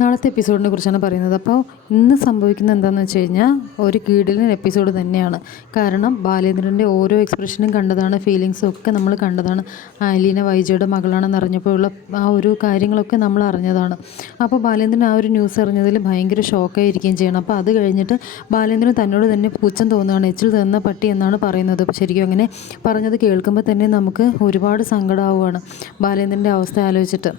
നാളത്തെ എപ്പിസോഡിനെ കുറിച്ചാണ് പറയുന്നത്. അപ്പോൾ ഇന്ന് സംഭവിക്കുന്നത് എന്താണെന്ന് വെച്ച് കഴിഞ്ഞാൽ ഒരു കീടലിൻ എപ്പിസോഡ് തന്നെയാണ്. കാരണം ബാലേന്ദ്രന്റെ ഓരോ എക്സ്പ്രഷനും കണ്ടതാണ് ഫീലിങ്സും ഒക്കെ നമ്മൾ കണ്ടതാണ്. ആലീന വൈജയുടെ മകളാണെന്ന് അറിഞ്ഞപ്പോഴുള്ള ആ ഒരു കാര്യങ്ങളൊക്കെ നമ്മൾ അറിഞ്ഞതാണ്. അപ്പോൾ ബാലേന്ദ്രൻ ആ ഒരു ന്യൂസ് അറിഞ്ഞതിൽ ഭയങ്കര ഷോക്കായിരിക്കുകയും ചെയ്യണം. അപ്പോൾ അത് കഴിഞ്ഞിട്ട് ബാലേന്ദ്രൻ തന്നോട് തന്നെ പൂച്ചം തോന്നുകയാണ് എച്ചിൽ തന്ന പട്ടി എന്നാണ് പറയുന്നത്. ശരിക്കും അങ്ങനെ പറഞ്ഞത് കേൾക്കുമ്പോൾ തന്നെ നമുക്ക് ഒരുപാട് സങ്കടമാവുകയാണ് ബാലേന്ദ്രന്റെ അവസ്ഥ ആലോചിച്ചിട്ട്.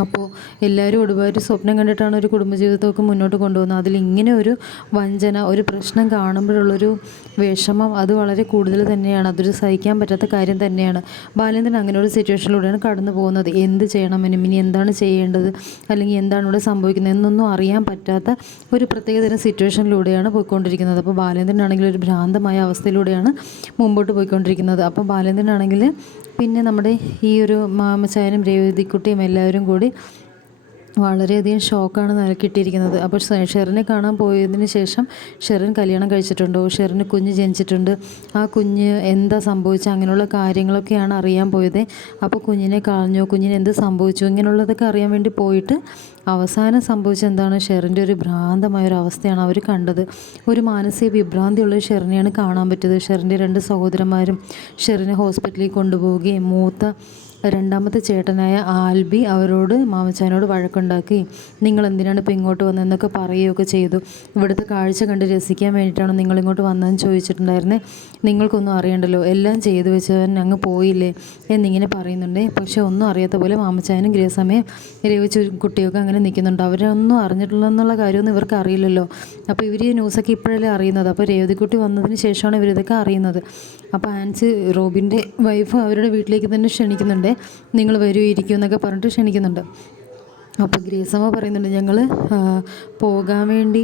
അപ്പോൾ എല്ലാവരും ഒരുപാട് സ്വപ്നം കണ്ടിട്ടാണ് ഒരു കുടുംബജീവിതമൊക്കെ മുന്നോട്ട് കൊണ്ടുപോകുന്നത്. അതിൽ ഇങ്ങനെ ഒരു വഞ്ചന ഒരു പ്രശ്നം കാണുമ്പോഴുള്ളൊരു വിഷമം അത് വളരെ കൂടുതൽ തന്നെയാണ്. അതൊരു സഹിക്കാൻ പറ്റാത്ത കാര്യം തന്നെയാണ്. ബാലേന്ദ്രൻ അങ്ങനെ ഒരു സിറ്റുവേഷനിലൂടെയാണ് കടന്നു പോകുന്നത്. എന്ത് ചെയ്യണം ഇനി? എന്താണ് ചെയ്യേണ്ടത്? അല്ലെങ്കിൽ എന്താണ് ഇവിടെ സംഭവിക്കുന്നത്? എന്നൊന്നും അറിയാൻ പറ്റാത്ത ഒരു പ്രത്യേകതരം സിറ്റുവേഷനിലൂടെയാണ് പോയിക്കൊണ്ടിരിക്കുന്നത്. അപ്പോൾ ബാലേന്ദ്രൻ ആണെങ്കിൽ ഒരു ഭ്രാന്തമായ അവസ്ഥയിലൂടെയാണ് മുമ്പോട്ട് പോയിക്കൊണ്ടിരിക്കുന്നത്. അപ്പോൾ ബാലേന്ദ്രനാണെങ്കിൽ പിന്നെ നമ്മുടെ ഈ ഒരു മാമച്ചായനും രേവതിക്കുട്ടിയും എല്ലാവരും കൂടി വളരെയധികം ഷോക്കാണ് നൽകിയിട്ടിരിക്കുന്നത് അപ്പോൾ ഷെറിനെ കാണാൻ പോയതിന് ശേഷം ഷെറിൻ കല്യാണം കഴിച്ചിട്ടുണ്ടോ. ഷെറിന് കുഞ്ഞ് ജനിച്ചിട്ടുണ്ട്. ആ കുഞ്ഞ് എന്താ സംഭവിച്ചത്? അങ്ങനെയുള്ള കാര്യങ്ങളൊക്കെയാണ് അറിയാൻ പോയത്. അപ്പോൾ കുഞ്ഞിനെ കളഞ്ഞോ. കുഞ്ഞിന് എന്ത് സംഭവിച്ചു? ഇങ്ങനെയുള്ളതൊക്കെ അറിയാൻ വേണ്ടി പോയിട്ട് അവസാനം സംഭവിച്ചത് എന്താണ്? ഷെറിന്റെ ഒരു ഭ്രാന്തമായ ഒരു അവസ്ഥയാണ് അവർ കണ്ടത്. ഒരു മാനസിക വിഭ്രാന്തിയുള്ള ഷെറിനെയാണ് കാണാൻ പറ്റിയത്. ഷെറിന്റെ രണ്ട് സഹോദരന്മാരും ഷെറിനെ ഹോസ്പിറ്റലിൽ കൊണ്ടുപോവുകയും മൂത്ത രണ്ടാമത്തെ ചേട്ടനായ ആൽബി അവരോട് മാമച്ചാനോട് വഴക്കുണ്ടാക്കി നിങ്ങൾ എന്തിനാണ് ഇപ്പോൾ ഇങ്ങോട്ട് വന്നതെന്നൊക്കെ പറയുകയൊക്കെ ചെയ്തു. ഇവിടുത്തെ കാഴ്ച കണ്ട് രസിക്കാൻ വേണ്ടിയിട്ടാണ് നിങ്ങൾ ഇങ്ങോട്ട് വന്നതെന്ന് ചോദിച്ചിട്ടുണ്ടായിരുന്നേ. നിങ്ങൾക്കൊന്നും അറിയണ്ടല്ലോ. എല്ലാം ചെയ്തു വെച്ചവൻ അങ്ങ് പോയില്ലേ? എന്നിങ്ങനെ പറയുന്നുണ്ട്. പക്ഷേ ഒന്നും അറിയാത്ത പോലെ മാമച്ചാനും ഗൃഹസമയം രവിച്ച കുട്ടിയൊക്കെ അങ്ങനെ നിൽക്കുന്നുണ്ട്. അവരൊന്നും അറിഞ്ഞിട്ടില്ലെന്നുള്ള കാര്യമൊന്നും ഇവർക്ക് അറിയില്ലല്ലോ. അപ്പോൾ ഇവർ ഈ ന്യൂസൊക്കെ ഇപ്പോഴല്ലേ അറിയുന്നത്? അപ്പോൾ രേവതിക്കുട്ടി വന്നതിന് ശേഷമാണ് ഇവരിതൊക്കെ അറിയുന്നത്. അപ്പോൾ ആൻസ് റോബിന്റെ വൈഫ് അവരുടെ വീട്ടിലേക്ക് തന്നെ ക്ഷണിക്കുന്നുണ്ട്. നിങ്ങൾ വരൂ ഇരിക്കൂ എന്നൊക്കെ പറഞ്ഞിട്ട് ക്ഷണിക്കുന്നുണ്ട്. അപ്പോൾ ഗ്രേസമ്മ പറയുന്നുണ്ട് ഞങ്ങൾ പോകാൻ വേണ്ടി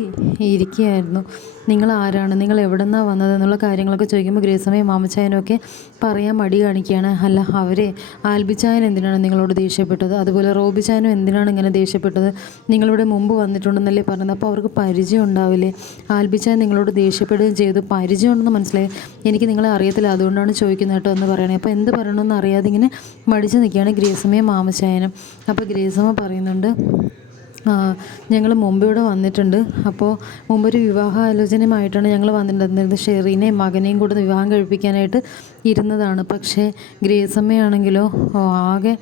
ഇരിക്കുകയായിരുന്നു. നിങ്ങൾ ആരാണ് നിങ്ങൾ എവിടെ നിന്നാണ് വന്നത്? എന്നുള്ള കാര്യങ്ങളൊക്കെ ചോദിക്കുമ്പോൾ ഗ്രേസമ്മയും മാമച്ചായനൊക്കെ പറയാൻ മടി കാണിക്കുകയാണ്. അല്ല അവരെ ആൽബിച്ചായൻ എന്തിനാണ് നിങ്ങളോട് ദേഷ്യപ്പെട്ടത്? അതുപോലെ റോബിച്ചായനും എന്തിനാണ് ഇങ്ങനെ ദേഷ്യപ്പെട്ടത്? നിങ്ങളിവിടെ മുമ്പ് വന്നിട്ടുണ്ടെന്നല്ലേ പറഞ്ഞത്. അപ്പോൾ അവർക്ക് പരിചയം ഉണ്ടാവില്ലേ? ആൽബിച്ചായൻ നിങ്ങളോട് ദേഷ്യപ്പെടുകയും ചെയ്തു. പരിചയം ഉണ്ടെന്ന് മനസ്സിലായി. എനിക്ക് നിങ്ങളെ അറിയത്തില്ല. അതുകൊണ്ടാണ് ചോദിക്കുന്നത് കേട്ടോ എന്ന് പറയണേ അപ്പോൾ എന്ത് പറയണമെന്ന് അറിയാതെ ഇങ്ങനെ മടിച്ച് നിൽക്കുകയാണ് ഗ്രേസമ്മയും മാമച്ചായനും. അപ്പോൾ ഗ്രേസമ്മ പറയുന്നുണ്ട് ഞങ്ങൾ മുമ്പ് ഇവിടെ വന്നിട്ടുണ്ട്. അപ്പോൾ മുമ്പൊരു വിവാഹ ആലോചനയുമായിട്ടാണ് ഞങ്ങൾ വന്നിട്ടുണ്ടായിരുന്നത്. ഷെറീനെയും മകനെയും കൂടെ വിവാഹം കഴിപ്പിക്കാനായിട്ട് ഇരുന്നതാണ്. പക്ഷേ ഗ്രേസമ്മയാണെങ്കിലോ ആകെ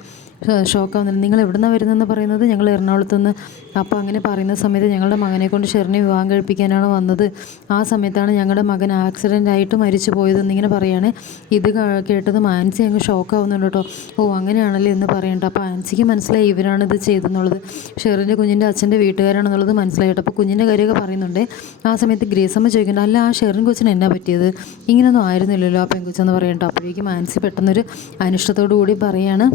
ഷോക്കാവുന്നുണ്ട് നിങ്ങൾ എവിടെ നിന്നാണ് വരുന്നതെന്ന് പറയുന്നത് ഞങ്ങൾ എറണാകുളത്ത് നിന്ന്. അപ്പോൾ അങ്ങനെ പറയുന്ന സമയത്ത് ഞങ്ങളുടെ മകനെ കൊണ്ട് ഷെറിനെ വിവാഹം കഴിപ്പിക്കാനാണ് വന്നത്. ആ സമയത്താണ് ഞങ്ങളുടെ മകൻ ആക്സിഡന്റ് ആയിട്ട് മരിച്ചു പോയതെന്നിങ്ങനെ പറയുകയാണ് ഇത് കേട്ടത് മാൻസി അങ്ങ് ഷോക്കാവുന്നുണ്ട് കേട്ടോ. ഓ അങ്ങനെയാണല്ലേ എന്ന് പറയണ്ട. അപ്പോൾ ആൻസിക്ക് മനസ്സിലായി ഇവരാണ് ഇത് ചെയ്തെന്നുള്ളത്. ഷെറിന്റെ കുഞ്ഞിന്റെ അച്ഛന്റെ വീട്ടുകാരാണെന്നുള്ളത് മനസ്സിലായി കേട്ടോ. അപ്പോൾ കുഞ്ഞിന്റെ കാര്യമൊക്കെ പറയുന്നുണ്ട്. ആ സമയത്ത് ഗ്രേസമ്മ ചോദിക്കുന്നുണ്ട് അല്ല ആ ഷെറിൻ കൊച്ചിന് എന്നാ പറ്റിയത്? ഇങ്ങനെയൊന്നും ആയിരുന്നില്ലല്ലോ ആ പെൺകുച്ചെന്ന് പറയട്ടോ അപ്പോഴേക്കും മാൻസി പെട്ടെന്നൊരു അനിഷ്ടത്തോടു കൂടി പറയാണ്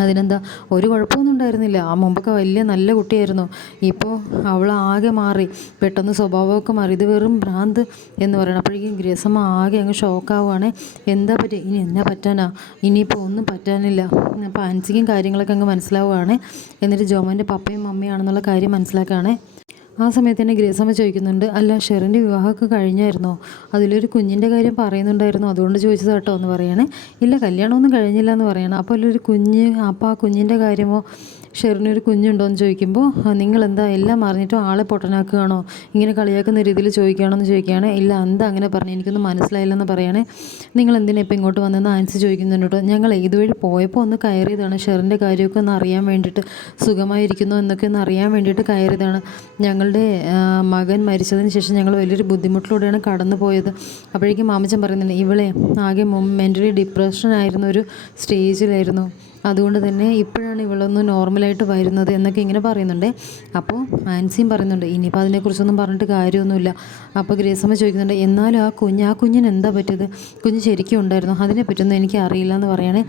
അതിനെന്താ? ഒരു കുഴപ്പമൊന്നും ഉണ്ടായിരുന്നില്ല. ആ മുമ്പൊക്കെ വലിയ നല്ല കുട്ടിയായിരുന്നു. ഇപ്പോൾ അവൾ ആകെ മാറി. പെട്ടെന്ന് സ്വഭാവമൊക്കെ മാറി. ഇത് വെറും ഭ്രാന്ത് എന്ന് പറയണം. അപ്പോഴേക്കും ഗ്രസമ്മ ആകെ അങ്ങ് ഷോക്കാവുകയാണ്. എന്താ പറ്റി? ഇനി എന്നാ പറ്റാനാ? ഇനിയിപ്പോൾ ഒന്നും പറ്റാനില്ല. അപ്പോൾ ആൻസിക്കും കാര്യങ്ങളൊക്കെ അങ്ങ് മനസ്സിലാവുകയാണ്. എന്നിട്ട് ജോമന്റെ പപ്പയും മമ്മിയാണെന്നുള്ള കാര്യം മനസ്സിലാക്കുകയാണ്. ആ സമയത്ത് തന്നെ ഗ്രേസമ്മ ചോദിക്കുന്നുണ്ട് അല്ല ഷെറിന്റെ വിവാഹമൊക്കെ കഴിഞ്ഞായിരുന്നോ? അതിലൊരു കുഞ്ഞിന്റെ കാര്യം പറയുന്നുണ്ടായിരുന്നു അതുകൊണ്ട് ചോദിച്ചത് കേട്ടോ എന്ന് പറയണേ. ഇല്ല കല്യാണമൊന്നും കഴിഞ്ഞില്ല എന്ന് പറയണം. അപ്പോൾ അതിലൊരു കുഞ്ഞ് അപ്പോൾ ആ കുഞ്ഞിന്റെ കാര്യമോ ഷെറിനൊരു കുഞ്ഞുണ്ടോ എന്ന് ചോദിക്കുമ്പോൾ നിങ്ങൾ എന്താ എല്ലാം അറിഞ്ഞിട്ടും ആളെ പൊട്ടനാക്കുകയാണോ? ഇങ്ങനെ കളിയാക്കുന്ന രീതിയിൽ ചോദിക്കുകയാണോ എന്ന് ചോദിക്കുകയാണ്. ഇല്ല എന്താ അങ്ങനെ പറഞ്ഞു? എനിക്കൊന്നും മനസ്സിലായില്ലെന്ന് പറയണേ. നിങ്ങൾ എന്തിനാ ഇപ്പം ഇങ്ങോട്ട് വന്നതെന്ന് ആൻസർ ചോദിക്കുന്നുണ്ട് കേട്ടോ. ഞങ്ങൾ ഇതുവഴി പോയപ്പോൾ ഒന്ന് കയറിയതാണ്. ഷെറിന്റെ കാര്യമൊക്കെ ഒന്ന് അറിയാൻ വേണ്ടിയിട്ട് സുഖമായിരിക്കുന്നു എന്നൊക്കെ ഒന്ന് അറിയാൻ വേണ്ടിയിട്ട് കയറിയതാണ്. ഞങ്ങളുടെ മകൻ മരിച്ചതിന് ശേഷം ഞങ്ങൾ വലിയൊരു ബുദ്ധിമുട്ടിലൂടെയാണ് കടന്നു പോയത്. അപ്പോഴേക്കും മാമച്ചൻ പറയുന്നുണ്ട് ഇവളെ ആകെ മെന്റലി ഡിപ്രഷൻ ആയിരുന്ന ഒരു സ്റ്റേജിലായിരുന്നു. അതുകൊണ്ട് തന്നെ ഇപ്പോഴാണ് ഇവളൊന്ന് നോർമലായിട്ട് വരുന്നത് എന്നൊക്കെ ഇങ്ങനെ പറയുന്നുണ്ട്. അപ്പോൾ ആൻസിയും പറയുന്നുണ്ട് ഇനിയിപ്പോൾ അതിനെക്കുറിച്ചൊന്നും പറഞ്ഞിട്ട് കാര്യമൊന്നുമില്ല. അപ്പോൾ ഗ്രേസമ്മ ചോദിക്കുന്നുണ്ട് എന്നാലും ആ കുഞ്ഞ് ആ കുഞ്ഞിന് എന്താ പറ്റിയത്? കുഞ്ഞ് ശരിക്കും ഉണ്ടായിരുന്നു? അതിനെ പറ്റൊന്നും എനിക്ക് അറിയില്ല എന്ന് പറയണേ.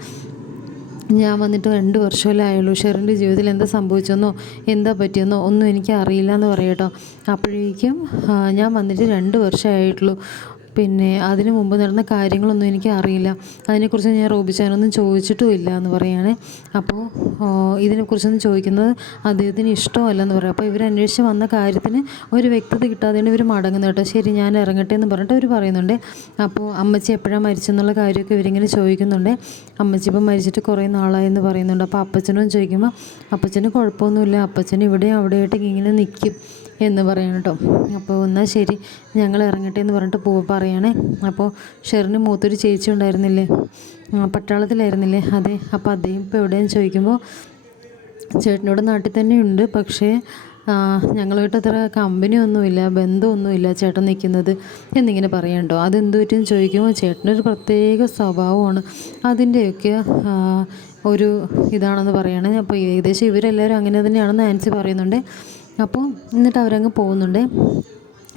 ഞാൻ വന്നിട്ട് രണ്ട് വർഷമല്ലേ ആയുള്ളൂ. ഷെറിന്റെ ജീവിതത്തിൽ എന്താ സംഭവിച്ചെന്നോ എന്താ പറ്റിയെന്നോ ഒന്നും എനിക്ക് അറിയില്ല എന്ന് പറയട്ടോ അപ്പോഴേക്കും ഞാൻ വന്നിട്ട് രണ്ട് വർഷമായിട്ടുള്ളൂ. പിന്നെ അതിനു മുമ്പ് നടന്ന കാര്യങ്ങളൊന്നും എനിക്ക് അറിയില്ല. അതിനെക്കുറിച്ച് ഞാൻ റോബിച്ചാനൊന്നും ചോദിച്ചിട്ടുമില്ല എന്ന് പറയുകയാണ് അപ്പോൾ ഇതിനെക്കുറിച്ചൊന്നും ചോദിക്കുന്നത് അദ്ദേഹത്തിന് ഇഷ്ടമല്ല എന്ന് പറയും. അപ്പോൾ ഇവർ അന്വേഷിച്ച് വന്ന കാര്യത്തിന് ഒരു വ്യക്തത കിട്ടാതെയാണ് ഇവർ മടങ്ങുന്നത് കേട്ടോ. ശരി ഞാൻ ഇറങ്ങട്ടെ എന്ന് പറഞ്ഞിട്ട് അവർ പറയുന്നുണ്ട്. അപ്പോൾ അമ്മച്ചി എപ്പോഴാണ് മരിച്ചെന്നുള്ള കാര്യമൊക്കെ ഇവരിങ്ങനെ ചോദിക്കുന്നുണ്ട്. അമ്മച്ചി ഇപ്പം മരിച്ചിട്ട് കുറേ നാളായെന്ന് പറയുന്നുണ്ട്. അപ്പോൾ അപ്പച്ചനോട് ചോദിക്കുമ്പോൾ അപ്പച്ചന് കുഴപ്പമൊന്നുമില്ല. അപ്പച്ചൻ ഇവിടെ അവിടെയായിട്ട് ഇങ്ങനെ നിൽക്കും എന്ന് പറയണം കേട്ടോ അപ്പോൾ എന്നാൽ ശരി ഞങ്ങൾ ഇറങ്ങട്ടെ എന്ന് പറഞ്ഞിട്ട് പോ പറയണേ. അപ്പോൾ ഷെറിന് മൂത്തൊരു ചേച്ചി ഉണ്ടായിരുന്നില്ലേ? പട്ടാളത്തിലായിരുന്നില്ലേ? അതെ അപ്പോൾ അദ്ദേഹം ഇപ്പോൾ എവിടെയെന്ന് ചോദിക്കുമ്പോൾ ചേട്ടനോട് നാട്ടിൽ തന്നെ ഉണ്ട്. പക്ഷേ ഞങ്ങളുമായിട്ട് അത്ര കമ്പനിയൊന്നുമില്ല ബന്ധമൊന്നുമില്ല ചേട്ടൻ നിൽക്കുന്നത് എന്നിങ്ങനെ പറയണ്ടോ അതെന്തു പറ്റുമെന്ന് ചോദിക്കുമ്പോൾ ചേട്ടനൊരു പ്രത്യേക സ്വഭാവമാണ്. അതിന്റെയൊക്കെ ഒരു ഇതാണെന്ന് പറയണേ. അപ്പോൾ ഏകദേശം ഇവരെല്ലാവരും അങ്ങനെ തന്നെയാണെന്ന് ആൻസി പറയുന്നുണ്ട്. അപ്പോൾ എന്നിട്ട് അവരങ്ങ് പോകുന്നുണ്ട്.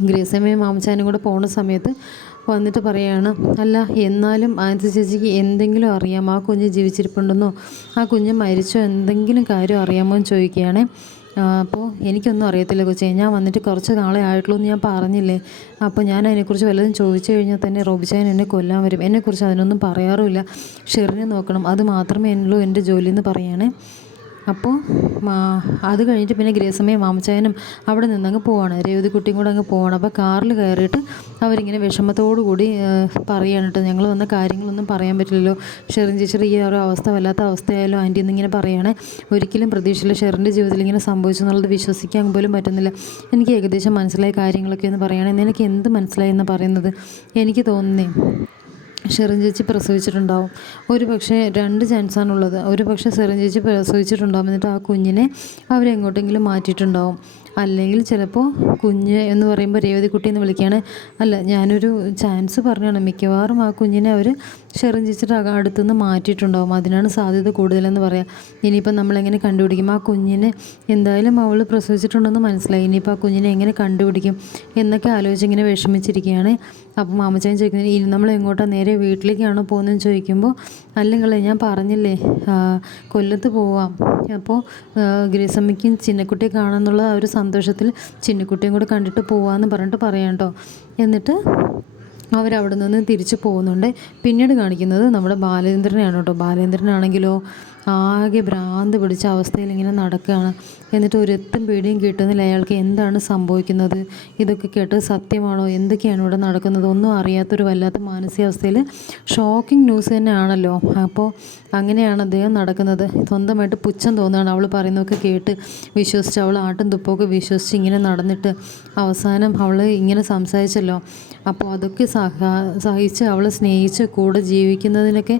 ഗ്രേസമ്മയും മാമച്ചാനും കൂടെ പോകുന്ന സമയത്ത് വന്നിട്ട് പറയാണ് അല്ല എന്നാലും ആൻസി ചേച്ചിക്ക് എന്തെങ്കിലും അറിയാമോ ആ കുഞ്ഞ് ജീവിച്ചിരിപ്പുണ്ടെന്നോ? ആ കുഞ്ഞ് മരിച്ചോ? എന്തെങ്കിലും കാര്യം അറിയാമോ? എന്ന് ചോദിക്കുകയാണേ. അപ്പോൾ എനിക്കൊന്നും അറിയത്തില്ല കൊച്ചേ. ഞാൻ വന്നിട്ട് കുറച്ച് നാളെ ആയിട്ടുള്ളൂ എന്ന് ഞാൻ പറഞ്ഞില്ലേ. അപ്പോൾ ഞാൻ അതിനെക്കുറിച്ച് വല്ലതും ചോദിച്ചു കഴിഞ്ഞാൽ തന്നെ റോബിച്ചാൻ എന്നെ കൊല്ലാൻ വരും. എന്നെക്കുറിച്ച് അതിനൊന്നും പറയാറുമില്ല. ഷെറിനെ നോക്കണം. അത് മാത്രമേ എന്നുള്ളൂ എന്റെ ജോലി എന്ന് പറയുകയാണേ അപ്പോൾ അത് കഴിഞ്ഞിട്ട് പിന്നെ ഗ്രേസമ്മയും മാമച്ചായനും അവിടെ നിന്നങ്ങ് പോവാണ്. രേവതിക്കുട്ടിയും കൂടെ അങ്ങ് പോവാണ്. അപ്പോൾ കാറിൽ കയറിയിട്ട് അവരിങ്ങനെ വിഷമത്തോടു കൂടി പറയുകയാണ് കേട്ടോ ഞങ്ങൾ വന്ന കാര്യങ്ങളൊന്നും പറയാൻ പറ്റില്ലല്ലോ. ഷെറിൻ ചേച്ചിയുടെ ഈ ഒരു അവസ്ഥ വല്ലാത്ത അവസ്ഥയായാലും ആന്റി എന്നിങ്ങനെ പറയുകയാണ് ഒരിക്കലും പ്രതീക്ഷയില്ല. ഷെറിന്റെ ജീവിതത്തിൽ ഇങ്ങനെ സംഭവിച്ചു എന്നുള്ളത് വിശ്വസിക്കാൻ പോലും പറ്റുന്നില്ല. എനിക്ക് ഏകദേശം മനസ്സിലായ കാര്യങ്ങളൊക്കെ എന്ന് പറയുകയാണെങ്കിൽ എനിക്ക് എന്ത് മനസ്സിലായി എന്ന് പറയുന്നത്? എനിക്ക് തോന്നുന്നേ ഷെറിൻ ചേച്ചി പ്രസവിച്ചിട്ടുണ്ടാവും. ഒരു പക്ഷേ രണ്ട് ചാൻസാണുള്ളത്. ഒരു പക്ഷേ ഷെറിൻ ചേച്ചി പ്രസവിച്ചിട്ടുണ്ടാവും. എന്നിട്ട് ആ കുഞ്ഞിനെ അവരെങ്ങോട്ടെങ്കിലും മാറ്റിയിട്ടുണ്ടാവും. അല്ലെങ്കിൽ ചിലപ്പോൾ കുഞ്ഞ് എന്ന് പറയുമ്പോൾ രേവതിക്കുട്ടി എന്ന് വിളിക്കുകയാണ്. അല്ല ഞാനൊരു ചാൻസ് പറഞ്ഞാണ്. മിക്കവാറും ആ കുഞ്ഞിനെ അവർ ഷെറിൻ ചേച്ചിയുടെ അടുത്തുനിന്ന് മാറ്റിയിട്ടുണ്ടാവും. അതിനാണ് സാധ്യത കൂടുതലെന്ന് പറയാം. ഇനിയിപ്പോൾ നമ്മളെങ്ങനെ കണ്ടുപിടിക്കും? ആ കുഞ്ഞിനെ എന്തായാലും അവൾ പ്രസവിച്ചിട്ടുണ്ടെന്ന് മനസ്സിലായി. ഇനിയിപ്പോൾ ആ കുഞ്ഞിനെ എങ്ങനെ കണ്ടുപിടിക്കും എന്നൊക്കെ ആലോചിച്ച് ഇങ്ങനെ വിഷമിച്ചിരിക്കുകയാണ്. അപ്പോൾ മാമച്ചാൻ ചോദിക്കുന്നത് ഇനി നമ്മൾ എങ്ങോട്ടാണ് നേരെ വീട്ടിലേക്കാണോ പോകുന്നതെന്ന് ചോദിക്കുമ്പോൾ അല്ലെങ്കിൽ ഞാൻ പറഞ്ഞില്ലേ കൊല്ലത്ത് പോവാം. അപ്പോൾ ഗ്രേസമ്മയ്ക്കും ചിന്നക്കുട്ടിയെ കാണാമെന്നുള്ള ആ ഒരു സന്തോഷത്തിൽ ചിന്നക്കുട്ടിയും കൂടെ കണ്ടിട്ട് പോവാമെന്ന് പറഞ്ഞിട്ട് പറയാം കേട്ടോ എന്നിട്ട് അവരവിടെ നിന്ന് തിരിച്ച് പോകുന്നുണ്ട്. പിന്നീട് കാണിക്കുന്നത് നമ്മുടെ ബാലേന്ദ്രനെയാണ് കേട്ടോ. ബാലേന്ദ്രനാണെങ്കിലോ ആകെ ഭ്രാന്ത് പിടിച്ച അവസ്ഥയിൽ ഇങ്ങനെ നടക്കുകയാണ്. എന്നിട്ട് ഒരെത്തും പേടിയും കിട്ടുന്നില്ല. അയാൾക്ക് എന്താണ് സംഭവിക്കുന്നത്? ഇതൊക്കെ കേട്ട് സത്യമാണോ? എന്തൊക്കെയാണ് ഇവിടെ നടക്കുന്നത്? ഒന്നും അറിയാത്തൊരു വല്ലാത്ത മാനസികാവസ്ഥയിൽ ഷോക്കിംഗ് ന്യൂസ് തന്നെയാണല്ലോ. അപ്പോൾ അങ്ങനെയാണ് അദ്ദേഹം നടക്കുന്നത്. സ്വന്തമായിട്ട് പുച്ഛം തോന്നുകയാണ്. അവൾ പറയുന്നതൊക്കെ കേട്ട് വിശ്വസിച്ച് അവൾ ആട്ടും തുപ്പൊക്കെ വിശ്വസിച്ച് ഇങ്ങനെ നടന്നിട്ട് അവസാനം അവൾ ഇങ്ങനെ സംസാരിച്ചല്ലോ. അപ്പോൾ അതൊക്കെ സഹ സഹിച്ച് അവളെ സ്നേഹിച്ച് കൂടെ ജീവിക്കുന്നതിനൊക്കെ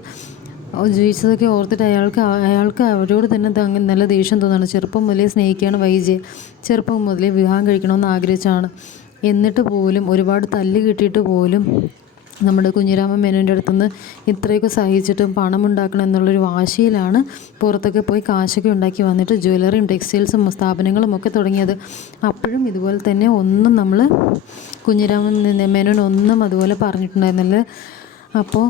ജീവിച്ചതൊക്കെ ഓർത്തിട്ട് അയാൾക്ക് അയാൾക്ക് അവരോട് തന്നെ അങ്ങനെ നല്ല ദേഷ്യം തോന്നുകയാണ് ചെറുപ്പം മുതലേ സ്നേഹിക്കുകയാണ് വൈജയെ ചെറുപ്പം മുതലേ വിവാഹം കഴിക്കണമെന്ന് ആഗ്രഹിച്ചാണ് എന്നിട്ട് പോലും ഒരുപാട് തല്ല് കിട്ടിയിട്ട് പോലും നമ്മുടെ കുഞ്ഞിരാമൻ മേനോന്റെ അടുത്തുനിന്ന് ഇത്രയൊക്കെ സഹിച്ചിട്ടും പണം ഉണ്ടാക്കണം എന്നുള്ളൊരു വാശിയിലാണ് പുറത്തൊക്കെ പോയി കാശൊക്കെ ഉണ്ടാക്കി വന്നിട്ട് ജ്വല്ലറിയും ടെക്സ്റ്റൈൽസും സ്ഥാപനങ്ങളും ഒക്കെ തുടങ്ങിയത്. അപ്പോഴും ഇതുപോലെ തന്നെ ഒന്നും നമ്മൾ കുഞ്ഞിരാമൻ മേനോൻ ഒന്നും അതുപോലെ പറഞ്ഞിട്ടുണ്ടായിരുന്നില്ല. അപ്പോൾ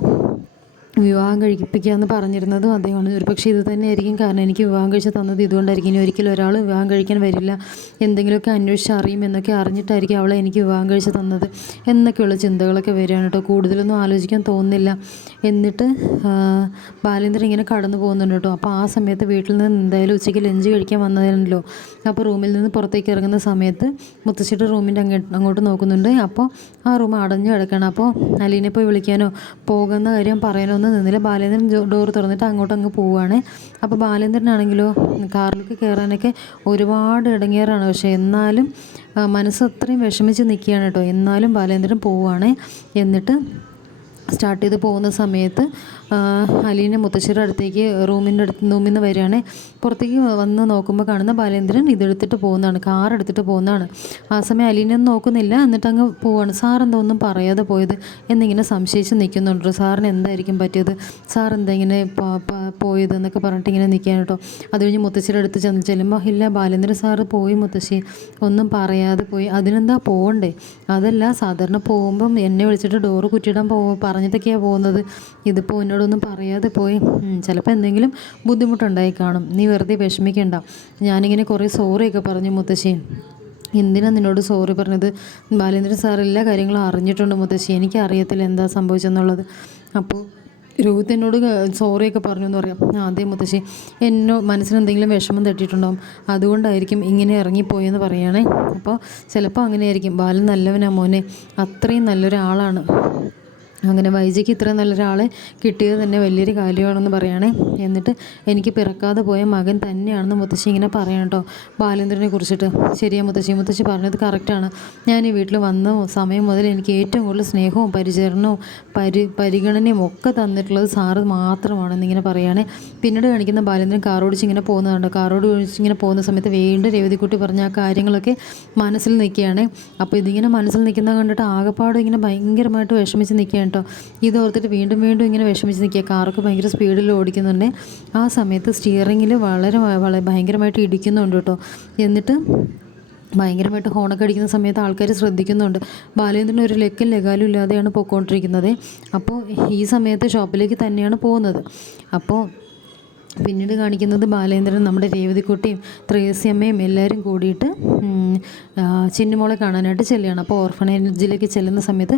വിവാഹം കഴിപ്പിക്കുക എന്ന് പറഞ്ഞിരുന്നതും അദ്ദേഹമാണ്. ഒരു പക്ഷേ ഇത് തന്നെയായിരിക്കും കാരണം എനിക്ക് വിവാഹം കഴിച്ച് തന്നത് ഇതുകൊണ്ടായിരിക്കും. ഇനി ഒരിക്കലും ഒരാൾ വിവാഹം കഴിക്കാൻ വരില്ല. എന്തെങ്കിലുമൊക്കെ അന്വേഷിച്ച് അറിയും എന്നൊക്കെ അറിഞ്ഞിട്ടായിരിക്കും അവളെ എനിക്ക് വിവാഹം കഴിച്ച് തന്നത് എന്നൊക്കെയുള്ള ചിന്തകളൊക്കെ വരികയാണ് കേട്ടോ. കൂടുതലൊന്നും ആലോചിക്കാൻ തോന്നുന്നില്ല. എന്നിട്ട് ബാലേന്ദ്രൻ ഇങ്ങനെ കടന്നു പോകുന്നുണ്ട് കേട്ടോ. അപ്പോൾ ആ സമയത്ത് വീട്ടിൽ നിന്ന് എന്തായാലും ഉച്ചയ്ക്ക് ലഞ്ച് കഴിക്കാൻ വന്നതാണല്ലോ. അപ്പോൾ റൂമിൽ നിന്ന് പുറത്തേക്ക് ഇറങ്ങുന്ന സമയത്ത് മുത്തശ്ശിയുടെ റൂമിന്റെ അങ്ങോട്ട് അങ്ങോട്ട് നോക്കുന്നുണ്ട്. അപ്പോൾ ആ റൂം അടഞ്ഞു കിടക്കണം അപ്പോൾ അലീനെ പോയി വിളിക്കാനോ പോകുന്ന കാര്യം പറയാനോ നിന്നില്ല. ബാലേന്ദ്രൻ ഡോർ തുറന്നിട്ട് അങ്ങോട്ട് അങ്ങ് പോവുകയാണ് അപ്പോൾ ബാലേന്ദ്രനാണെങ്കിലോ കാറിലേക്ക് കയറാനൊക്കെ ഒരുപാട് ഇടങ്ങേറാണ്. പക്ഷേ എന്നാലും മനസ്സ് അത്രയും വിഷമിച്ച് നിൽക്കുകയാണ് കേട്ടോ. എന്നാലും ബാലേന്ദ്രൻ പോവുകയാണ് എന്നിട്ട് സ്റ്റാർട്ട് ചെയ്ത് പോകുന്ന സമയത്ത് അലീന മുത്തശ്ശിയുടെ അടുത്തേക്ക് റൂമിന്റെ അടുത്ത് റൂമിൽ നിന്ന് വരികയാണ്. പുറത്തേക്ക് വന്ന് നോക്കുമ്പോൾ കാണുന്ന ബാലേന്ദ്രൻ ഇതെടുത്തിട്ട് പോകുന്നതാണ് കാർ എടുത്തിട്ട് പോകുന്നതാണ്. ആ സമയം അലീനെ ഒന്നും നോക്കുന്നില്ല എന്നിട്ട് അങ്ങ് പോവാണ് എന്തോ ഒന്നും പറയാതെ പോയത് എന്നിങ്ങനെ സംശയിച്ച് നിൽക്കുന്നുണ്ട് സാറിന് എന്തായിരിക്കും പറ്റിയത്? സാർ എന്താ ഇങ്ങനെ പോയത്? എന്നൊക്കെ പറഞ്ഞിട്ട് ഇങ്ങനെ നിൽക്കാൻ കേട്ടോ അത് കഴിഞ്ഞ് മുത്തശ്ശിയുടെ അടുത്ത് ചെന്ന് ചെല്ലുമ്പോൾ ഇല്ല ബാലേന്ദ്രൻ സാറ് പോയി മുത്തശ്ശി. ഒന്നും പറയാതെ പോയി. അതിനെന്താ പോകണ്ടേ അതല്ല സാധാരണ പോകുമ്പം എന്നെ വിളിച്ചിട്ട് ഡോറ് കുറ്റിയിടാൻ പോ പറഞ്ഞിട്ടൊക്കെയാണ് പോകുന്നത്. ഇതിപ്പോൾ എന്നോടൊന്നും പറയാതെ പോയി. ചിലപ്പോൾ എന്തെങ്കിലും ബുദ്ധിമുട്ടുണ്ടായി കാണും. നീ വെറുതെ വിഷമിക്കണ്ട. ഞാനിങ്ങനെ കുറേ സോറിയൊക്കെ പറഞ്ഞു മുത്തശ്ശി. എന്തിനാ നിന്നോട് സോറി പറഞ്ഞത്? ബാലേന്ദ്രൻ സാർ എല്ലാ കാര്യങ്ങളും അറിഞ്ഞിട്ടുണ്ട് മുത്തശ്ശി. എനിക്ക് അറിയത്തില്ല എന്താ സംഭവിച്ചെന്നുള്ളത്. അപ്പോൾ രൂപത്ത് എന്നോട് സോറിയൊക്കെ പറഞ്ഞു എന്ന് പറയാം. ആദ്യം മുത്തശ്ശി. എന്നോ മനസ്സിനെന്തെങ്കിലും വിഷമം തട്ടിയിട്ടുണ്ടാവും. അതുകൊണ്ടായിരിക്കും ഇങ്ങനെ ഇറങ്ങിപ്പോയെന്ന് പറയുകയാണേ അപ്പോൾ ചിലപ്പോൾ അങ്ങനെയായിരിക്കും. ബാലൻ നല്ലവനാ മോനെ. അത്രയും നല്ലൊരാളാണ്. അങ്ങനെ വൈജയ്ക്ക് ഇത്ര നല്ലൊരാളെ കിട്ടിയത് തന്നെ വലിയൊരു കാര്യമാണെന്ന് പറയുകയാണേ എന്നിട്ട് എനിക്ക് പിറക്കാതെ പോയ മകൻ തന്നെയാണെന്ന് മുത്തശ്ശി ഇങ്ങനെ പറയണം കേട്ടോ ബാലേന്ദ്രനെ കുറിച്ചിട്ട്. ശരിയാ മുത്തശ്ശി മുത്തശ്ശി പറഞ്ഞത് കറക്റ്റാണ് ഞാൻ ഈ വീട്ടിൽ വന്ന സമയം മുതൽ എനിക്ക് ഏറ്റവും കൂടുതൽ സ്നേഹവും പരിചരണവും പരി പരിഗണനയും ഒക്കെ തന്നിട്ടുള്ളത് സാറ് മാത്രമാണെന്ന് ഇങ്ങനെ പറയുകയാണേ പിന്നീട് കാണിക്കുന്ന ബാലേന്ദ്രൻ കാറോടിച്ച് ഇങ്ങനെ പോകുന്നതുണ്ട് കാറോട് ഇങ്ങനെ പോകുന്ന സമയത്ത് വീണ്ടും രേവതിക്കുട്ടി പറഞ്ഞ ആ കാര്യങ്ങളൊക്കെ മനസ്സിൽ നിൽക്കുകയാണ്. അപ്പോൾ ഇതിങ്ങനെ മനസ്സിൽ നിൽക്കുന്നത് കണ്ടിട്ട് ആകെപ്പാട് ഇങ്ങനെ ഭയങ്കരമായിട്ട് വിഷമിച്ച് നിൽക്കുകയാണ്. കേട്ടോ. ഇത് ഓർത്തിട്ട് വീണ്ടും വീണ്ടും ഇങ്ങനെ വിഷമിച്ച് നിൽക്കുക. കാറൊക്കെ ഭയങ്കര സ്പീഡിൽ ഓടിക്കുന്നുണ്ട്. ആ സമയത്ത് സ്റ്റിയറിങ്ങിൽ വളരെ വളരെ ഭയങ്കരമായിട്ട് ഇടിക്കുന്നുണ്ട് കേട്ടോ. എന്നിട്ട് ഭയങ്കരമായിട്ട് ഹോണൊക്കെ അടിക്കുന്ന സമയത്ത് ആൾക്കാർ ശ്രദ്ധിക്കുന്നുണ്ട്. ബാലേന്ദ്രൻ ഒരു ലക്കും ലഗാലും ഇല്ലാതെയാണ് പോയിക്കൊണ്ടിരിക്കുന്നത് അപ്പോൾ ഈ സമയത്ത് ഷോപ്പിലേക്ക് തന്നെയാണ് പോകുന്നത്. അപ്പോൾ പിന്നീട് കാണിക്കുന്നത് ബാലേന്ദ്രൻ നമ്മുടെ രേവതിക്കുട്ടിയും ത്രേസ്യമ്മയും എല്ലാവരും കൂടിയിട്ട് ചിന്നുമോളെ കാണാനായിട്ട് ചെല്ലുകയാണ്. അപ്പോൾ ഓർഫണേജിലേക്ക് ചെല്ലുന്ന സമയത്ത്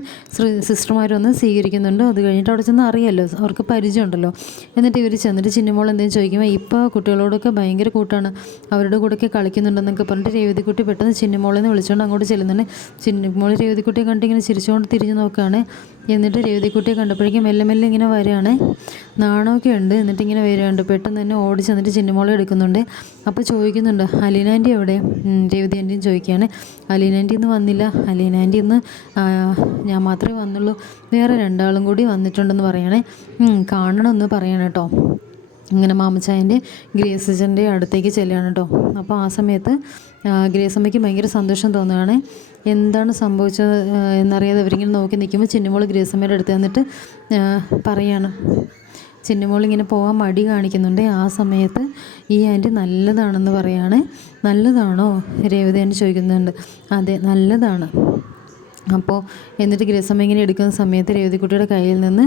സിസ്റ്റർമാർ വന്ന് സ്വീകരിക്കുന്നുണ്ട്. അത് കഴിഞ്ഞിട്ട് അവിടെ ചെന്ന് അറിയാമല്ലോ അവർക്ക് പരിചയമുണ്ടല്ലോ. എന്നിട്ട് ഇവർ ചെന്നിട്ട് ചിന്നുമോൾ എന്തെങ്കിലും ചോദിക്കുമ്പോൾ ഇപ്പോൾ കുട്ടികളോടൊക്കെ ഭയങ്കര കൂട്ടാണ്. അവരുടെ കൂടെയൊക്കെ കളിക്കുന്നുണ്ടെന്നൊക്കെ പറഞ്ഞിട്ട് രേവതിക്കുട്ടി പെട്ടെന്ന് ചിന്നുമോളെന്ന് വിളിച്ചുകൊണ്ട് അങ്ങോട്ട് ചെല്ലുന്നുണ്ട്. ചിന്നുമോൾ രേവതിക്കുട്ടിയെ കണ്ടിങ്ങനെ ഇങ്ങനെ ചിരിച്ചുകൊണ്ട് തിരിഞ്ഞു നോക്കുകയാണ് എന്നിട്ട് രേവതിക്കുട്ടിയെ കണ്ടപ്പോഴേക്കും മെല്ലെ മെല്ലെ ഇങ്ങനെ വരികയാണ്. നാണമൊക്കെ ഉണ്ട്. എന്നിട്ട് ഇങ്ങനെ വരികയുണ്ട് പെട്ടെന്ന് തന്നെ ഓടി ചെന്നിട്ട് ചിന്നുമോളെ എടുക്കുന്നുണ്ട്. അപ്പോൾ ചോദിക്കുന്നുണ്ട് അലീന ആന്റി എവിടെ രേവതി ആന്റിയും ചോദിക്കുകയാണ് അലീന ആന്റി ഇന്ന് വന്നില്ല. അലീന ആന്റി ഇന്ന് ഞാൻ മാത്രമേ വന്നുള്ളൂ. വേറെ രണ്ടാളും കൂടി വന്നിട്ടുണ്ടെന്ന് പറയണേ. കാണണമെന്ന് പറയണം കേട്ടോ. ഇങ്ങനെ മാമച്ചായന്റെ ഗ്രേസച്ചന്റെ അടുത്തേക്ക് ചെല്ലുകയാണ് കേട്ടോ. അപ്പോൾ ആ സമയത്ത് ഗ്രേസമ്മയ്ക്ക് ഭയങ്കര സന്തോഷം തോന്നുകയാണ്. എന്താണ് സംഭവിച്ചത് എന്നറിയാതെ അവരിങ്ങനെ നോക്കി നിൽക്കുമ്പോൾ ചിന്നുമോൾ ഗ്രേസമ്മയുടെ അടുത്ത് വന്നിട്ട് പറയാണ്. ചിന്നുമോൾ ഇങ്ങനെ പോകാൻ മടി കാണിക്കുന്നുണ്ട്. ആ സമയത്ത് ഈ ആന്റി നല്ലതാണെന്ന് പറയാണ്. നല്ലതാണോ? രേവതി ആന്റി ചോദിക്കുന്നുണ്ട്. അതെ നല്ലതാണ്. അപ്പോൾ എന്നിട്ട് ഗ്രസമ്മ ഇങ്ങനെ എടുക്കുന്ന സമയത്ത് രേവതിക്കുട്ടിയുടെ കയ്യിൽ നിന്ന്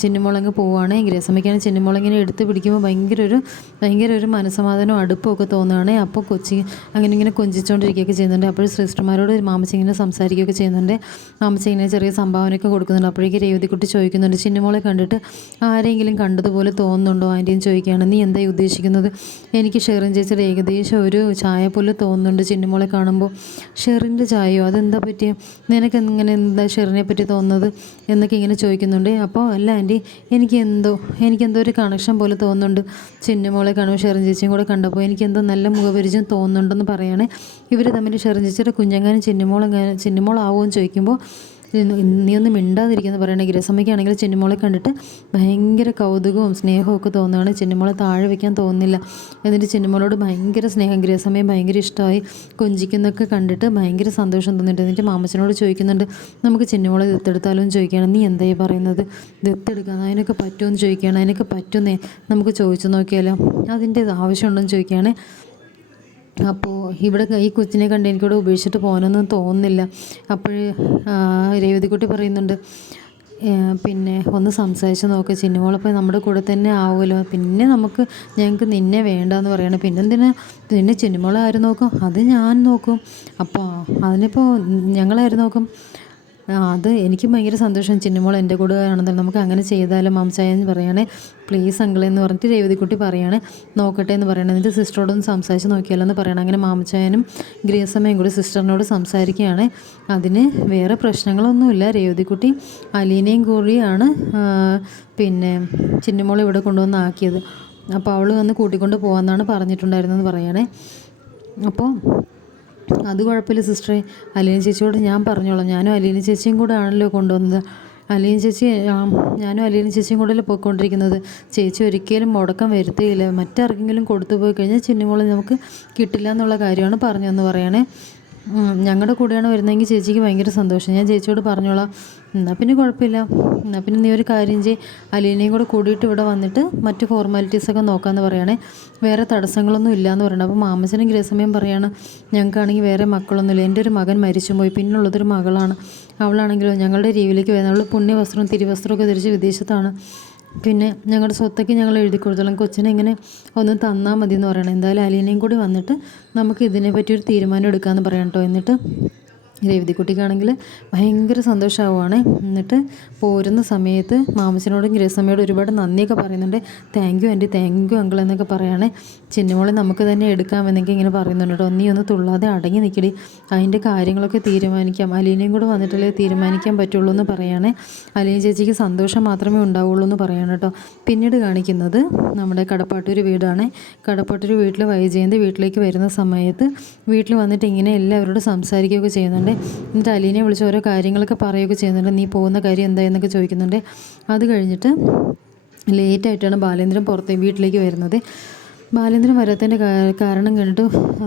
ചെന്നുമുളങ്ങ് പോവുകയാണ്. ഗ്രസമ്മയ്ക്കാണ് ചിന്നുമുളങ്ങിനെ എടുത്ത് പിടിക്കുമ്പോൾ ഭയങ്കര ഒരു ഭയങ്കര ഒരു മനസ്സമാധാനവും അടുപ്പമൊക്കെ തോന്നുകയാണ്. അപ്പോൾ കൊച്ചി അങ്ങനെ ഇങ്ങനെ കൊഞ്ചിച്ചുകൊണ്ടിരിക്കുകയൊക്കെ ചെയ്യുന്നുണ്ട്. അപ്പോൾ സിസ്റ്റർമാരോട് മാമച്ചിങ്ങനെ സംസാരിക്കുകയൊക്കെ ചെയ്യുന്നുണ്ട്. മാമച്ചിങ്ങനെ ചെറിയ സംഭാവനയൊക്കെ കൊടുക്കുന്നുണ്ട്. അപ്പോഴേക്ക് രേവതിക്കുട്ടി ചോദിക്കുന്നുണ്ട് ചിന്നുമോളെ കണ്ടിട്ട് ആരെങ്കിലും കണ്ടതുപോലെ തോന്നുന്നുണ്ടോ? ആന്റിയും ചോദിക്കുകയാണ് നീ എന്തായി ഉദ്ദേശിക്കുന്നത്? എനിക്ക് ഷെറിൻ ചേച്ചിയുടെ ഏകദേശം ഒരു ചായ പോലെ തോന്നുന്നുണ്ട് ചിന്നുമോളെ കാണുമ്പോൾ. ഷെറിന്റെ ചായയോ? അതെന്താ പറ്റിയ? ഇങ്ങനെ എന്താ ഷെറിനെ പറ്റി തോന്നുന്നത് എന്നൊക്കെ ഇങ്ങനെ ചോദിക്കുന്നുണ്ട്. അപ്പോൾ അല്ല ആന്റി എനിക്ക് എന്തോ എനിക്കെന്തോ ഒരു കണക്ഷൻ പോലെ തോന്നുന്നുണ്ട്. ചിന്നമോളെ കാണുമ്പോൾ ഷെറിൻ ചേച്ചിയും കൂടെ കണ്ടപ്പോൾ എനിക്കെന്തോ നല്ല മുഖപരിചയം തോന്നുന്നുണ്ടെന്ന് പറയുകയാണ് ഇവർ തമ്മിൽ ഷെറിൻ ചേച്ചിയുടെ കുഞ്ഞങ്ങാനും ചിന്നമോളും ചിന്നമോളാവുമെന്ന് ചോദിക്കുമ്പോൾ നീ ഒന്നും മിണ്ടാതിരിക്കുന്നു പറയണേ. ഗ്രസമ്മയ്ക്കാണെങ്കിൽ ചെന്നിമോളെ കണ്ടിട്ട് ഭയങ്കര കൗതുകവും സ്നേഹവും ഒക്കെ തോന്നുകയാണ്. ചെന്നിമോളെ താഴെ വയ്ക്കാൻ തോന്നുന്നില്ല. എന്നിട്ട് ചെന്നിമോളോട് ഭയങ്കര സ്നേഹം ഗ്രസമ്മയെ ഭയങ്കര ഇഷ്ടമായി കൊഞ്ചിക്കുന്നൊക്കെ കണ്ടിട്ട് ഭയങ്കര സന്തോഷം തോന്നിയിട്ട് എന്നിട്ട് മാമച്ചനോട് ചോദിക്കുന്നുണ്ട് നമുക്ക് ചെന്നിമോളെ ദത്തെടുത്താലോ? എന്ന് ചോദിക്കുകയാണ്. നീ എന്തായി പറയുന്നത്? ദത്തെടുക്കാൻ അതിനൊക്കെ പറ്റുമെന്ന് ചോദിക്കുകയാണ്. അതിനൊക്കെ പറ്റുന്നേ? നമുക്ക് ചോദിച്ചു നോക്കിയാലോ. അതിന്റെ ആവശ്യമുണ്ടോ? എന്ന് ചോദിക്കുകയാണ്. അപ്പോൾ ഇവിടെ ഈ കൊച്ചിനെ കണ്ട് എനിക്കിവിടെ ഉപേക്ഷിച്ചിട്ട് പോകാനൊന്നും തോന്നുന്നില്ല. അപ്പോൾ രേവതിക്കുട്ടി പറയുന്നുണ്ട് പിന്നെ ഒന്ന് സംസാരിച്ച് നോക്ക്. ചിന്നമോളപ്പോൾ നമ്മുടെ കൂടെ തന്നെ ആവുമല്ലോ. പിന്നെ നമുക്ക് ഞങ്ങൾക്ക് നിന്നെ വേണ്ടെന്ന് പറയണം. പിന്നെ എന്തിനാ പിന്നെ ചിന്നുമോളെ ആര് നോക്കും? അത് ഞാൻ നോക്കും. അപ്പോൾ അതിനിപ്പോൾ ഞങ്ങളാര് നോക്കും? അത് എനിക്ക് ഭയങ്കര സന്തോഷം. ചിന്നമോൾ എന്റെ കൂടെ ആണെന്നല്ലോ നമുക്ക് അങ്ങനെ ചെയ്താലും? മാംസായ എന്ന് പറയുകയാണെ പ്ലീസ് അങ്കിൾ എന്ന് പറഞ്ഞിട്ട് രേവതിക്കുട്ടി പറയുകയാണ് നോക്കട്ടെ എന്ന് പറയണം. എന്നിട്ട് സിസ്റ്ററോടൊന്ന് സംസാരിച്ച് നോക്കിയാലോ? എന്ന് പറയണം. അങ്ങനെ മാമച്ചായനും ഗ്രേസമ്മയും കൂടി സിസ്റ്ററിനോട് സംസാരിക്കുകയാണ്. അതിന് വേറെ പ്രശ്നങ്ങളൊന്നുമില്ല. രേവതിക്കുട്ടി അലീനയും കൂടിയാണ് പിന്നെ ചിന്നമോളെ ഇവിടെ കൊണ്ടുവന്ന് ആക്കിയത്. അപ്പോൾ അവൾ വന്ന് കൂട്ടിക്കൊണ്ട് പോകാമെന്നാണ് പറഞ്ഞിട്ടുണ്ടായിരുന്നെന്ന് പറയണേ. അപ്പോൾ അത് കുഴപ്പമില്ല സിസ്റ്ററെ അലീന ചേച്ചിയോട് ഞാൻ പറഞ്ഞോളാം. ഞാനും അലീന ചേച്ചിയും കൂടെ ആണല്ലോ കൊണ്ടുവന്നത്. അലീന ചേച്ചി ഞാനും അലീന ചേച്ചിയും കൂടെ പോയിക്കൊണ്ടിരിക്കുന്നത്. ചേച്ചി ഒരിക്കലും മുടക്കം വരുത്തിയില്ല. മറ്റാർക്കെങ്കിലും കൊടുത്തു പോയി കഴിഞ്ഞാൽ ചിന്നുമോളെ നമുക്ക് കിട്ടില്ല എന്നുള്ള കാര്യമാണ് പറഞ്ഞതെന്ന് പറയണേ. ഞങ്ങളുടെ കൂടെയാണ് വരുന്നതെങ്കിൽ ചേച്ചിക്ക് ഭയങ്കര സന്തോഷം. ഞാൻ ചേച്ചിയോട് പറഞ്ഞോളാം. എന്നാൽ പിന്നെ കുഴപ്പമില്ല. എന്നാൽ പിന്നെ നീ ഒരു കാര്യം ചെയ് അലീനയും കൂടെ കൂടിയിട്ട് ഇവിടെ വന്നിട്ട് മറ്റ് ഫോർമാലിറ്റീസൊക്കെ നോക്കാമെന്ന് പറയുകയാണേ വേറെ തടസ്സങ്ങളൊന്നും ഇല്ലയെന്ന് പറയണം. അപ്പോൾ മാമച്ചനും ഗ്രഹസമയം പറയാണ് ഞങ്ങൾക്കാണെങ്കിൽ വേറെ മക്കളൊന്നുമില്ല. എന്റെ ഒരു മകൻ മരിച്ചു പോയി പിന്നുള്ളതൊരു മകളാണ്. അവളാണെങ്കിലോ ഞങ്ങളുടെ രീതിയിലേക്ക് വരുന്നത്. അവൾ പുണ്യവസ്ത്രവും തിരുവസ്ത്രമൊക്കെ ധരിച്ച് വിദേശത്താണ്. പിന്നെ ഞങ്ങളുടെ സ്വത്തൊക്കെ ഞങ്ങൾ എഴുതി കൊടുത്തോളാം. കൊച്ചിനെ ഇങ്ങനെ ഒന്ന് തന്നാൽ മതി എന്ന് പറയണം. എന്തായാലും അലീനയും കൂടി വന്നിട്ട് നമുക്ക് ഇതിനെപ്പറ്റി ഒരു തീരുമാനം എടുക്കാമെന്ന് പറയാം കേട്ടോ എന്നിട്ട് രേവതിക്കുട്ടിക്കാണെങ്കിൽ ഭയങ്കര സന്തോഷമാവുകയാണ് എന്നിട്ട് പോരുന്ന സമയത്ത് മാമച്ചനോടും ഗ്രേസമ്മയോടും ഒരുപാട് നന്ദിയൊക്കെ പറയുന്നുണ്ട്. Thank you aunty thank you uncle എന്നൊക്കെ പറയുകയാണെ ചിന്നമോളെ നമുക്ക് തന്നെ എടുക്കാമെന്നൊക്കെ ഇങ്ങനെ പറയുന്നുണ്ട് കേട്ടോ. നീ ഒന്ന് തുള്ളാതെ അടങ്ങി നിൽക്കടി. അതിന്റെ കാര്യങ്ങളൊക്കെ തീരുമാനിക്കാം. അലീനയും കൂടെ വന്നിട്ടല്ലേ തീരുമാനിക്കാൻ പറ്റുള്ളൂ എന്ന് പറയുകയാണെ അലീന ചേച്ചിക്ക് സന്തോഷം മാത്രമേ ഉണ്ടാവുള്ളൂ എന്ന് പറയാണ് കേട്ടോ. പിന്നീട് കാണിക്കുന്നത് നമ്മുടെ കടപ്പാട്ടൂർ വീടാണ്. കടപ്പാട്ടൂർ വീട്ടിൽ വൈജയന്തി വീട്ടിലേക്ക് വരുന്ന സമയത്ത് വീട്ടിൽ വന്നിട്ട് ഇങ്ങനെ എല്ലാവരോടും സംസാരിക്കുകയൊക്കെ ചെയ്യുന്നുണ്ട്. എന്നിട്ട് അലീനെ വിളിച്ച് ഓരോ കാര്യങ്ങളൊക്കെ പറയുകയൊക്കെ ചെയ്യുന്നുണ്ട്. നീ പോകുന്ന കാര്യം എന്താ? എന്നൊക്കെ ചോദിക്കുന്നുണ്ട്. അത് കഴിഞ്ഞിട്ട് ലേറ്റായിട്ടാണ് ബാലേന്ദ്രൻ പുറത്തെ വീട്ടിലേക്ക് വരുന്നത്. ബാലേന്ദ്രൻ വരാത്തതിന്റെ കാരണം കണ്ടിട്ട്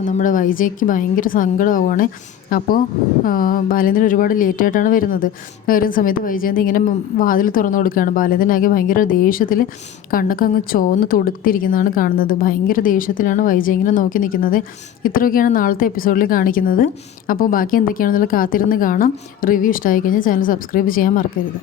നമ്മുടെ വൈജയ്ക്ക് ഭയങ്കര സങ്കടമാവുകയാണ് അപ്പോൾ ബാലേന്ദ്രൻ ഒരുപാട് ലേറ്റായിട്ടാണ് വരുന്നത്. വരുന്ന സമയത്ത് വൈജയന്തി ഇങ്ങനെ വാതിൽ തുറന്നു കൊടുക്കുകയാണ്. ബാലേന്ദ്രനാകെ ഭയങ്കര ദേഷ്യത്തിൽ കണ്ണൊക്കെ അങ്ങ് ചോന്ന് തൊടുത്തിരിക്കുന്നതാണ് കാണുന്നത്. ഭയങ്കര ദേഷ്യത്തിലാണ് വൈജയ് ഇങ്ങനെ നോക്കി നിൽക്കുന്നത്. ഇത്രയൊക്കെയാണ് നാളത്തെ എപ്പിസോഡിൽ കാണിക്കുന്നത്. അപ്പോൾ ബാക്കി എന്തൊക്കെയാണെന്നുള്ള കാത്തിരുന്ന് കാണാം. റിവ്യൂ ഇഷ്ടമായി കഴിഞ്ഞാൽ ചാനൽ സബ്സ്ക്രൈബ് ചെയ്യാൻ മറക്കരുത്.